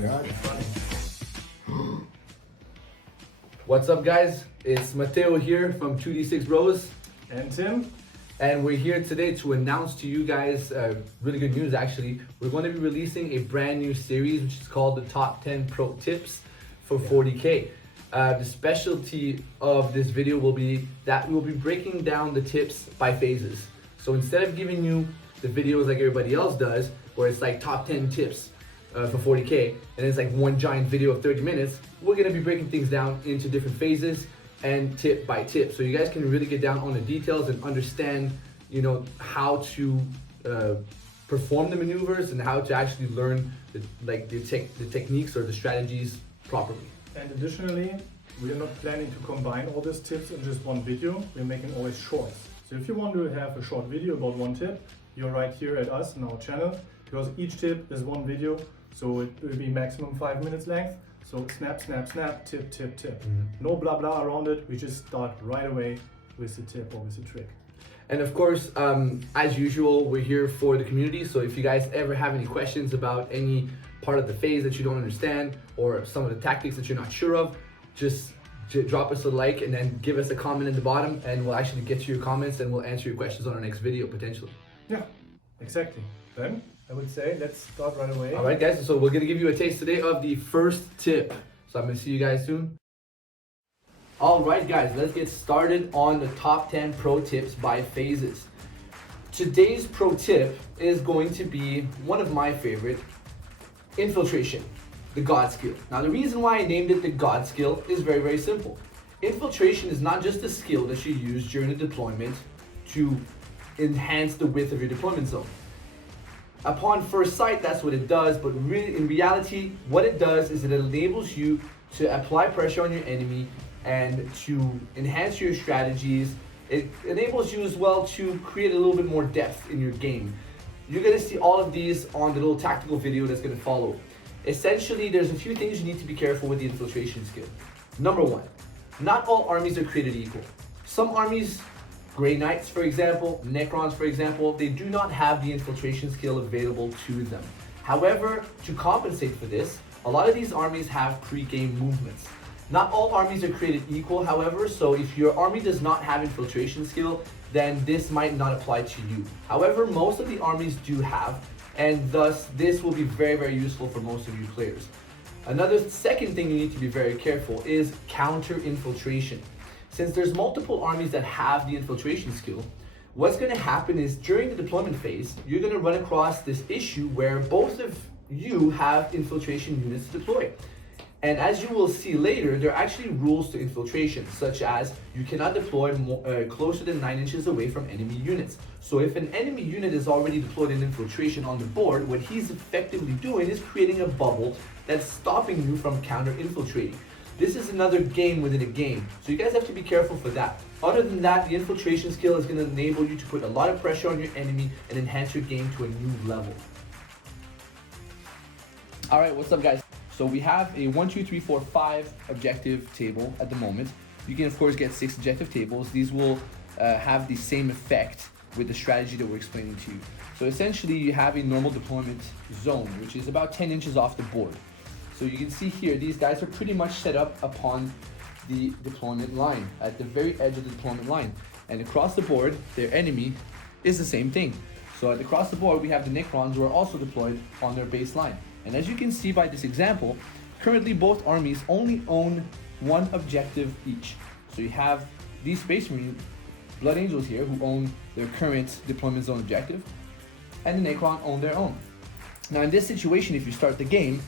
Yeah. What's up, guys? It's Mateo here from 2D6 Bros. And Tim. And we're here today to announce to you guys really good news actually. We're going to be releasing a brand new series which is called the Top 10 Pro Tips for 40k. The specialty of this video will be that we'll be breaking down the tips by phases. So instead of giving you the videos like everybody else does, where it's like top 10 tips for 40k, and it's like one giant video of 30 minutes, we're gonna be breaking things down into different phases and tip by tip. So you guys can really get down on the details and understand, you know, how to perform the maneuvers and how to actually learn the techniques or the strategies properly. And additionally, we are not planning to combine all these tips in just one video. We're making always shorts. So if you want to have a short video about one tip, you're right here at us in our channel, because each tip is one video, so it will be maximum 5 minutes length. So snap, snap, snap, tip, tip, tip. No blah blah around it. We just start right away with the tip or with the trick. And of course, as usual, we're here for the community. So if you guys ever have any questions about any part of the phase that you don't understand or some of the tactics that you're not sure of, just drop us a like and then give us a comment in the bottom, and we'll actually get to your comments and we'll answer your questions on our next video potentially. Yeah, exactly. Then I would say let's start right away. All right, guys. So we're gonna give you a taste today of the first tip. So I'm gonna see you guys soon. All right, guys, let's get started on the top 10 pro tips by phases. Today's pro tip is going to be one of my favorite, Infiltration, the God skill. Now, the reason why I named it the God skill is very, very simple. Infiltration is not just a skill that you use during a deployment to enhance the width of your deployment zone. Upon first sight, that's what it does, but really, in reality, what it does is it enables you to apply pressure on your enemy and to enhance your strategies. It enables you as well to create a little bit more depth in your game. You're gonna see all of these on the little tactical video that's gonna follow. Essentially, there's a few things you need to be careful with the infiltration skill. Number one, not all armies are created equal. Some armies, Grey Knights for example, Necrons for example, they do not have the infiltration skill available to them. However, to compensate for this, a lot of these armies have pre-game movements. Not all armies are created equal, however, so if your army does not have infiltration skill, then this might not apply to you. However, most of the armies do have, and thus this will be very, very useful for most of you players. Another second thing you need to be very careful is counter infiltration. Since there's multiple armies that have the infiltration skill, what's going to happen is during the deployment phase, you're going to run across this issue where both of you have infiltration units to deploy. And as you will see later, there are actually rules to infiltration, such as you cannot deploy closer than 9 inches away from enemy units. So if an enemy unit is already deployed in infiltration on the board, what he's effectively doing is creating a bubble that's stopping you from counter-infiltrating. This is another game within a game, so you guys have to be careful for that. Other than that, the infiltration skill is going to enable you to put a lot of pressure on your enemy and enhance your game to a new level. All right, what's up, guys? So we have a 1, 2, 3, 4, 5 objective table at the moment. You can of course get 6 objective tables. These will have the same effect with the strategy that we're explaining to you. So essentially you have a normal deployment zone, which is about 10 inches off the board. So you can see here, these guys are pretty much set up upon the deployment line, at the very edge of the deployment line. And across the board, their enemy is the same thing. So across the board, we have the Necrons who are also deployed on their baseline. And as you can see by this example, currently both armies only own one objective each. So you have these Space Marine Blood Angels here who own their current deployment zone objective, and the Necron own their own. Now in this situation, if you start the game,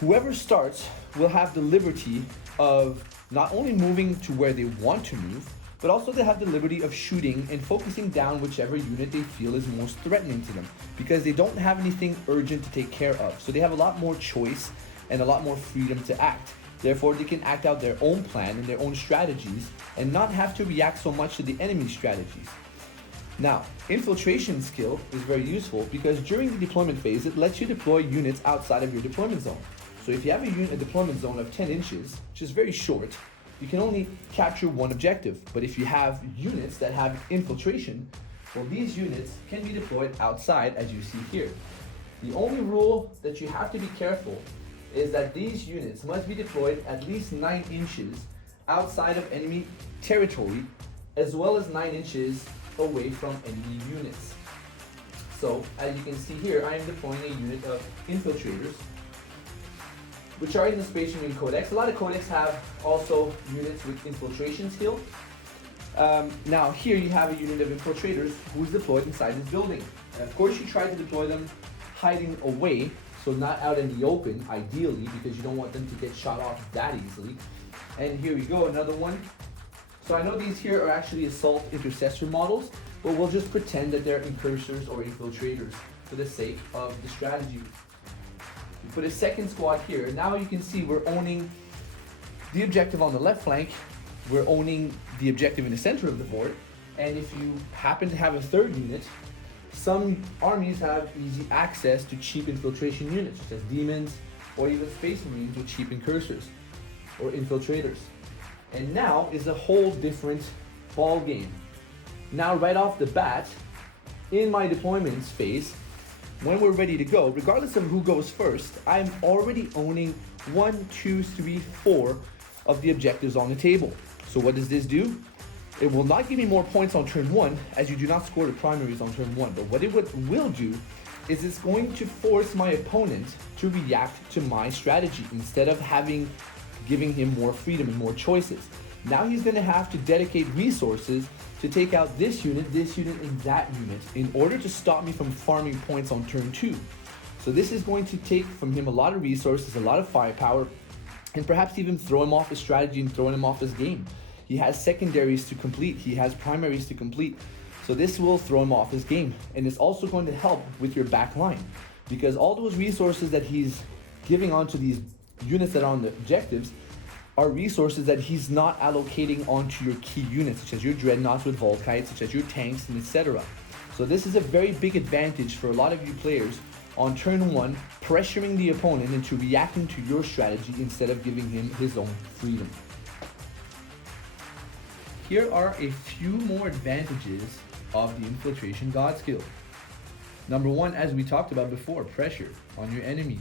whoever starts will have the liberty of not only moving to where they want to move, but also they have the liberty of shooting and focusing down whichever unit they feel is most threatening to them, because they don't have anything urgent to take care of. So they have a lot more choice and a lot more freedom to act. Therefore, they can act out their own plan and their own strategies and not have to react so much to the enemy's strategies. Now, infiltration skill is very useful because during the deployment phase, it lets you deploy units outside of your deployment zone. So if you have a deployment zone of 10 inches, which is very short, you can only capture one objective. But if you have units that have infiltration, well, these units can be deployed outside, as you see here. The only rule that you have to be careful is that these units must be deployed at least 9 inches outside of enemy territory, as well as 9 inches away from enemy units. So, as you can see here, I am deploying a unit of infiltrators, which are in the Space Marine Codex. A lot of codex have also units with infiltration skill. Now here you have a unit of infiltrators who's deployed inside this building. And of course you try to deploy them hiding away, so not out in the open, ideally, because you don't want them to get shot off that easily. And here we go, another one. So I know these here are actually assault intercessor models, but we'll just pretend that they're incursors or infiltrators for the sake of the strategy. We put a second squad here. Now you can see we're owning the objective on the left flank, we're owning the objective in the center of the board, and if you happen to have a third unit, some armies have easy access to cheap infiltration units, such as demons, or even space marines with cheap incursors or infiltrators. And now is a whole different ball game. Now right off the bat, in my deployments phase, when we're ready to go, regardless of who goes first, I'm already owning 1, 2, 3, 4 of the objectives on the table. So what does this do? It will not give me more points on turn 1, as you do not score the primaries on turn 1. But what it will do is it's going to force my opponent to react to my strategy instead of giving him more freedom and more choices. Now he's going to have to dedicate resources to take out this unit, and that unit in order to stop me from farming points on turn 2. So this is going to take from him a lot of resources, a lot of firepower, and perhaps even throw him off his strategy and throw him off his game. He has secondaries to complete, he has primaries to complete. So this will throw him off his game. And it's also going to help with your back line, because all those resources that he's giving onto these units that are on the objectives are resources that he's not allocating onto your key units, such as your dreadnoughts with Volkites, such as your tanks, and etc. So this is a very big advantage for a lot of you players on turn 1, pressuring the opponent into reacting to your strategy instead of giving him his own freedom. Here are a few more advantages of the Infiltration God skill. Number 1, as we talked about before, pressure on your enemy.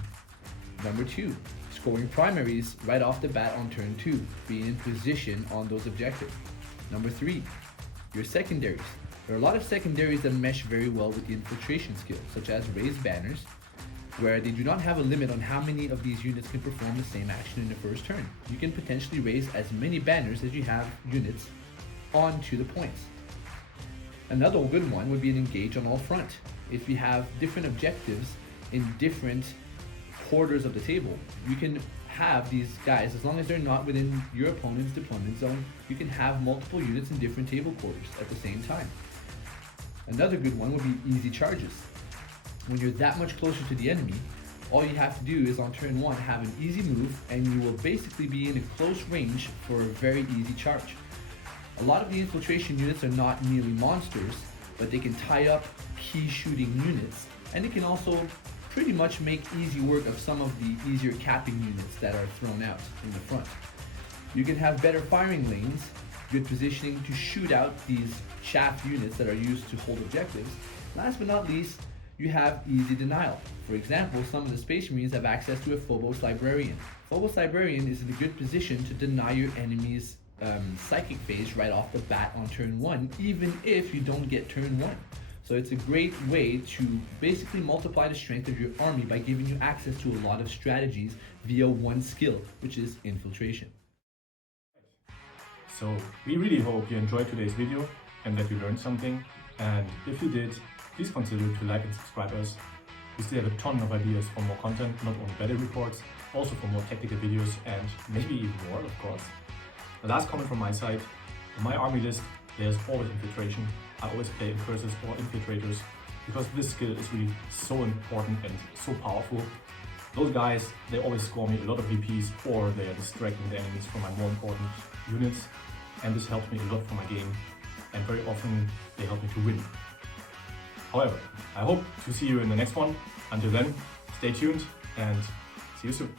Number 2, scoring primaries right off the bat on turn 2, being in position on those objectives. Number 3, your secondaries. There are a lot of secondaries that mesh very well with the infiltration skill, such as raised banners, where they do not have a limit on how many of these units can perform the same action in the first turn. You can potentially raise as many banners as you have units onto the points. Another good one would be an engage on all front. If you have different objectives in different quarters of the table, you can have these guys, as long as they're not within your opponent's deployment zone, you can have multiple units in different table quarters at the same time. Another good one would be easy charges. When you're that much closer to the enemy, all you have to do is on turn 1 have an easy move, and you will basically be in a close range for a very easy charge. A lot of the infiltration units are not merely monsters, but they can tie up key shooting units, and they can also pretty much make easy work of some of the easier capping units that are thrown out in the front. You can have better firing lanes, good positioning to shoot out these chaff units that are used to hold objectives. Last but not least, you have easy denial. For example, some of the Space Marines have access to a Phobos Librarian. Phobos Librarian is in a good position to deny your enemy's psychic phase right off the bat on turn 1, even if you don't get turn 1. So it's a great way to basically multiply the strength of your army by giving you access to a lot of strategies via one skill, which is infiltration. So we really hope you enjoyed today's video and that you learned something. And if you did, please consider to like and subscribe us. We still have a ton of ideas for more content, not only battle reports, also for more tactical videos and maybe even more, of course. The last comment from my side, in my army list, there's always infiltration. I always play incursors or infiltrators because this skill is really so important and so powerful. Those guys, they always score me a lot of VPs, or they are distracting the enemies from my more important units, and this helps me a lot for my game, and very often they help me to win. However, I hope to see you in the next one. Until then, stay tuned and see you soon.